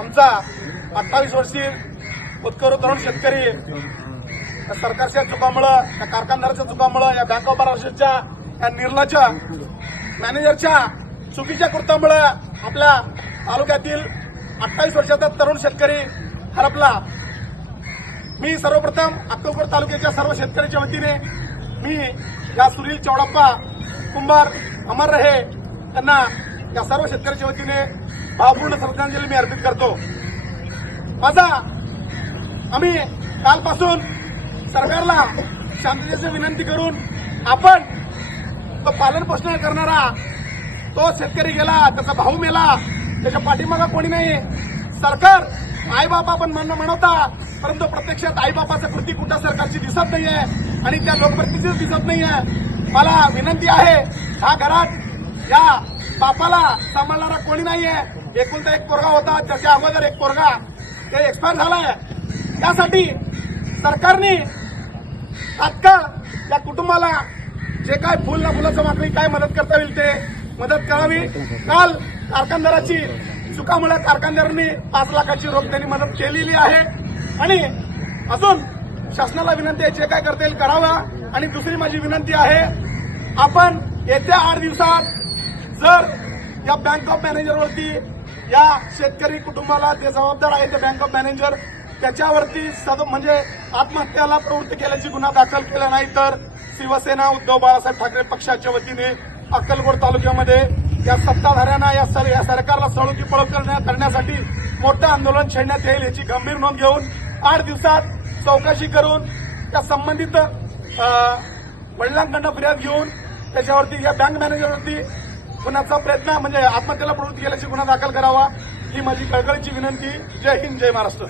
आमचा अठ्ठावीस वर्षीय उत्कर तरुण शेतकरी या सरकारच्या चुकामुळं या कारखानदाराच्या चुकामुळं या बँक ऑफ महाराष्ट्रच्या या निर्णयाच्या मॅनेजरच्या चुकीच्या कृत्यामुळं आपल्या तालुक्यातील अठ्ठावीस वर्षाचा तरुण शेतकरी हरपला. मी सर्वप्रथम अक्कलकोट तालुक्याच्या सर्व शेतकऱ्याच्या वतीने मी या सुनील चौडप्पा कुंभार अमर रहे यांना या सर्व शेतकऱ्याच्या वतीने भावपूर्ण श्रद्धांजली मी अर्पित करतो. माझा आम्ही कालपासून सरकारला शांततेची विनंती करून आपण तो पालन पोषण करणारा तो शेतकरी गेला त्याचा भाऊ मेला त्याच्या पाठीमागा कोणी नाही. सरकार आईबापा पण म्हणणं म्हणवता परंतु प्रत्यक्षात आईबापाचं कृती कुठं सरकारची दिसत नाहीये आणि त्या लोकप्रतिनिधीच दिसत नाहीये. मला विनंती आहे हा घरात या बापाला सांभाळणारा कोणी नाहीये. एकुलता एक पोरगा होता त्याच्या अगोदर एक पोरगा. ते एक्सपायर झालाय. त्यासाठी सरकारने तात्काळ त्या कुटुंबाला जे काय फुल ना फुलाचं मागणी काय मदत करता येईल ते मदत करावी. काल कारखानदाराची चुकामुळे कारखानदारांनी पाच लाखाची रोख त्यांनी मदत केलेली आहे. आणि अजून शासनाला विनंती आहे जे काय करता येईल करावं. आणि दुसरी माझी विनंती आहे आपण येत्या आठ दिवसात जर या बँक ऑफ मॅनेजरवरती या शेतकरी कुटुंबाला जे जबाबदार आहे ते बँक ऑफ मॅनेजर त्याच्यावरती सद म्हणजे आत्महत्याला प्रवृत्त केल्याची गुन्हा दाखल केला नाही तर शिवसेना उद्धव बाळासाहेब ठाकरे पक्षाच्या वतीने अक्कलकोट तालुक्यामध्ये या सत्ताधाऱ्यांना या सर या सरकारला सळुकी पळ करण्या- करण्यासाठी मोठं आंदोलन छेडण्यात येईल याची गंभीर नोंद घेऊन आठ दिवसात चौकशी करून त्या संबंधित वडिलांकडनं फिर्याद घेऊन त्याच्यावरती या बँक मॅनेजरवरती कुणाचा प्रयत्न म्हणजे आत्महत्येला प्रवृत्ती केल्याची गुन्हा दाखल करावा ही माझी कळकळीची विनंती. जय हिंद जय महाराष्ट्र.